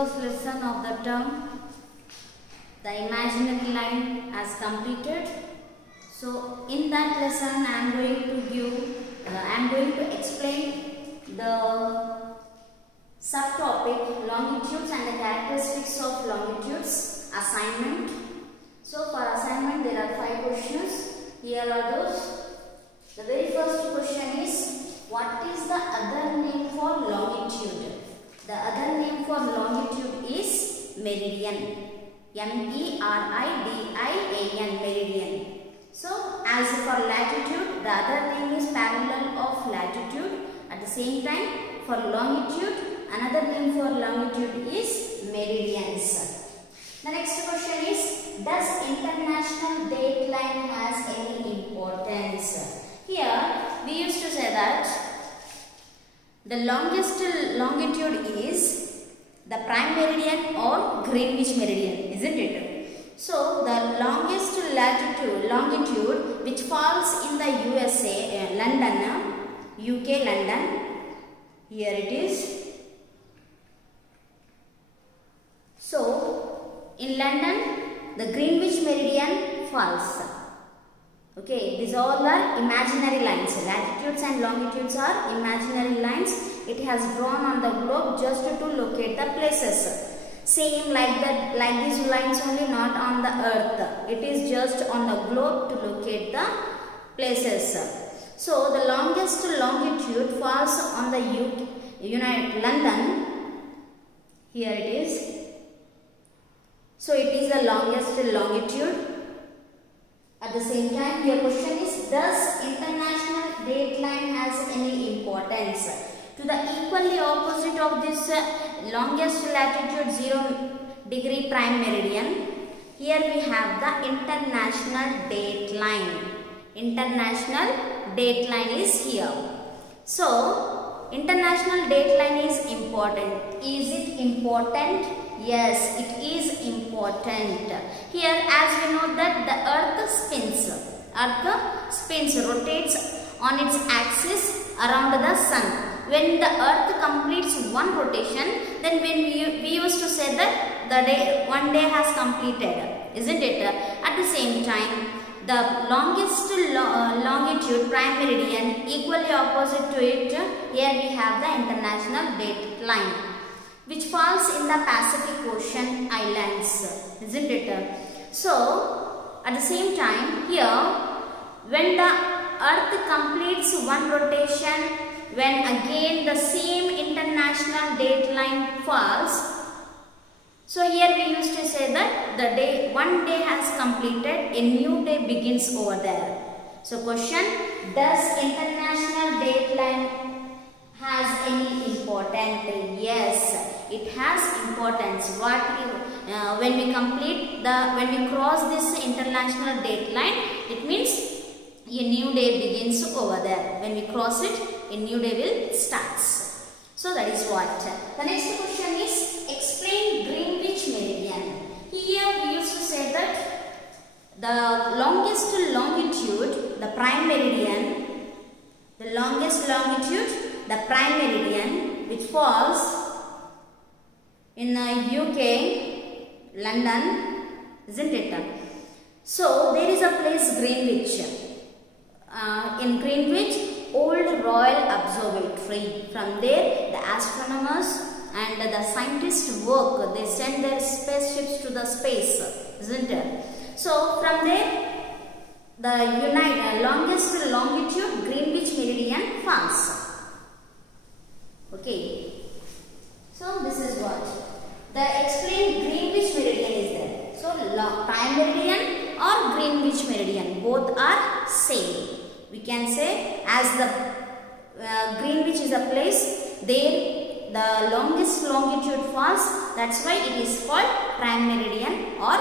first lesson of the term, the imaginary line, has completed. So in that lesson I am going to explain the subtopic longitudes and the characteristics of longitudes assignment. So for assignment there are 5 questions. Here are those. The very first question is, what is the other name for longitude? The other name for longitude is meridian. M-E-R-I-D-I-A-N, meridian. So as for latitude, the other name is parallel of latitude. At the same time, for longitude, another name for longitude is meridians. The next question is, does international dateline has any importance? Here we used to say that the longest longitude is the prime meridian or Greenwich meridian, isn't it? So the longest longitude which falls in the USA, London, UK, London, here it is. So in London, the Greenwich meridian falls. Okay, these all are imaginary lines. Latitudes and longitudes are imaginary lines. It has drawn on the globe just to locate the places. Same like these lines only, not on the earth. It is just on the globe to locate the places. So the longest longitude falls on the London. Here it is. So it is the longest longitude. At the same time, your question is, does international dateline has any importance? To the equally opposite of this longest latitude 0 degree prime meridian, here we have the international dateline. International dateline is here. So, international dateline is important. Is it important? Yes, it is important. Here, as we know that the earth spins, rotates on its axis around the sun. When the earth completes one rotation, then when we used to say that one day has completed, isn't it? At the same time, the longest longitude prime meridian, equally opposite to it, here we have the international dateline, which falls in the Pacific Ocean islands, isn't it? So, at the same time, here, when the earth completes one rotation, when again the same international dateline falls, so here we used to say that one day has completed, a new day begins over there. So question, does international dateline has any importance? Yes, it has importance. When we cross this international dateline, it means a new day begins over there. When we cross it, a new day will start. So that is what. The next question is, explain Greenwich meridian. Here we used to say that the longest longitude, the prime meridian, the prime meridian, which falls in UK, London, isn't it? So there is a place Greenwich. In Greenwich, Old Royal Observatory. From there, the astronomers and the scientists work. They send their spaceships to the space, isn't it? So from there, the longest longitude Greenwich meridian falls. Okay. So this is what the explained Greenwich meridian is there. So prime meridian or Greenwich meridian, both are same. We can say, as the Greenwich is a place, there the longest longitude falls. That's why it is called prime meridian or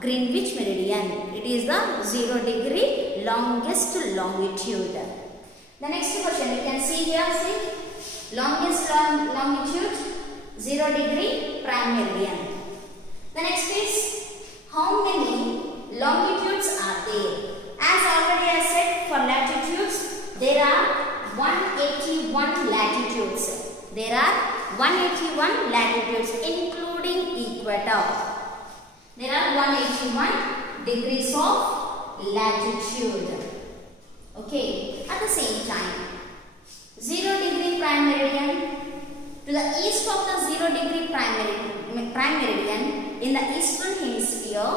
Greenwich meridian. It is the 0 degree longest longitude. The next question you can see here, see, longest longitude 0 degree prime meridian. The next is, how many longitudes are there? As already I said, for latitudes there are 181 latitudes. There are 181 latitudes including equator. There are 181 degrees of latitude. Okay, at the same time, 0 degree prime meridian. To the east of the 0 degree prime meridian in the eastern hemisphere,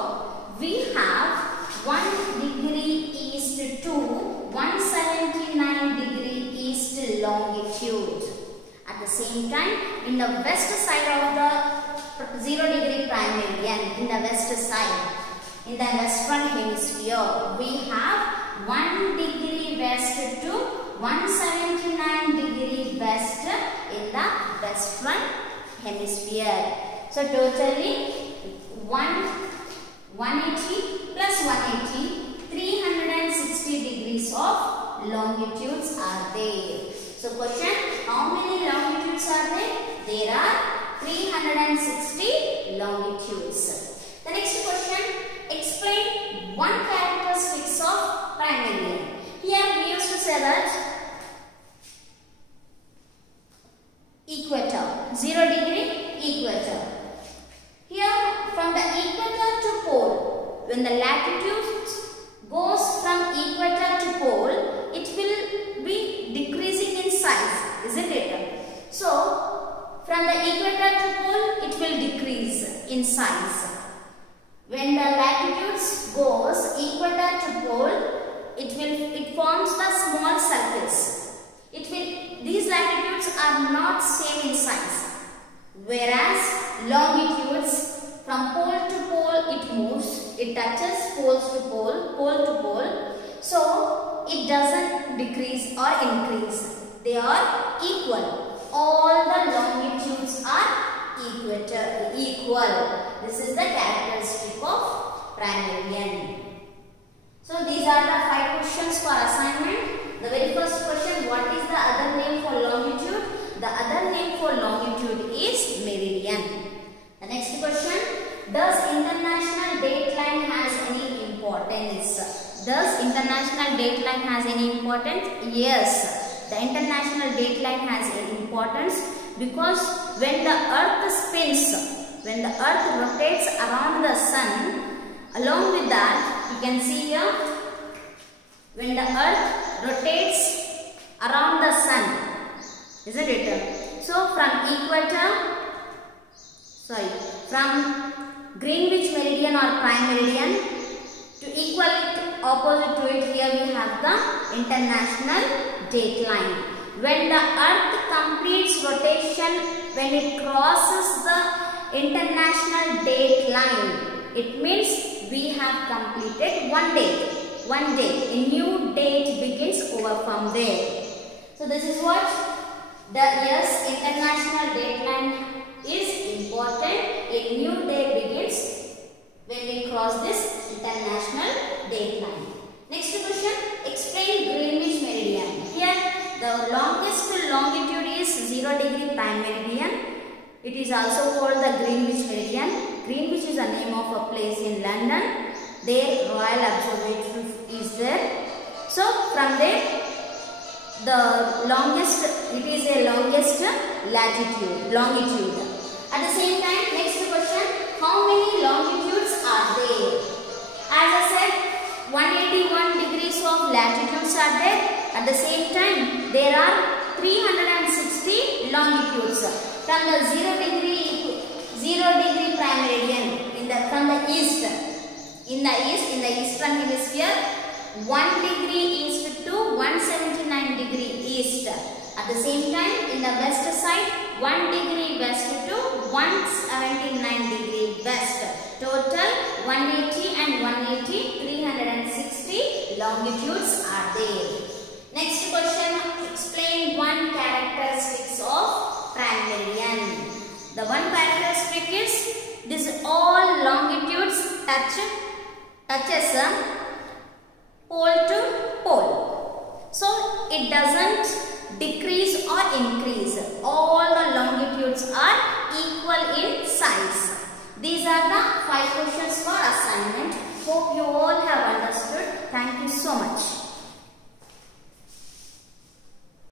we have 1 degree east to 179 degree east longitude. At the same time, in the west side of the 0 degree prime meridian, in the west side, in the western hemisphere, we have 1 degree west to 179 degree west in the western hemisphere. So totally 180 plus 180, 360 degrees of longitudes are there. So question, how many longitudes are there? There are 360 longitudes. The next question, explain one characteristics of prime meridian. Here we used to say that equator, 0 degree equator. Here from the equator to pole, when the latitude goes from equator to pole, it will be decreasing in size, isn't it? So from the equator to pole, it will decrease in size. When the latitudes goes equator to pole, it forms the small circles. These latitudes are not same in size, whereas longitudes from pole to pole it moves, it touches poles to pole, pole to pole, so it doesn't decrease or increase. They are equal. All the longitudes are equal. This is the characteristic of prime meridian. So these are the 5 questions for assignment. The very first question, what is the other name for longitude? The other name for longitude is meridian. The next question, does international dateline has any importance? Does international dateline has any importance? Yes, the international dateline has an importance because when the earth spins, when the earth rotates around the sun, along with that, you can see here, when the earth rotates around the sun, isn't it? So from Greenwich meridian or prime meridian to equal opposite to it, here we have the international dateline. When the earth completes rotation, when it crosses the international dateline, it means we have completed one day. One day, a new date begins over from there. So this is what the international dateline is important. A new day begins when we cross this international dateline. Next question, explain Greenwich meridian. Here the longest longitude is 0 degree prime meridian. It is also called the Greenwich meridian. Greenwich is the name of a place in London. There Royal Observatory is there. So from there, the longest, it is a longest longitude. At the same time, next question, how many longitudes are there? As I said, 181 degrees of latitudes are there. At the same time, there are 360 longitudes. From the 0 degree prime meridian from the east. In the eastern hemisphere, 1 degree east to 179 degree east. At the same time, in the west side, 1 degree west to 179 degree west. Total 180 and 180, 360 longitudes are there. Next question, explain one characteristics of prime meridian. The one characteristic is this all longitudes touches pole to pole. So it doesn't decrease or increase. All the longitudes are equal in size. These are the 5 questions for assignment. Hope you all have understood. Thank you so much.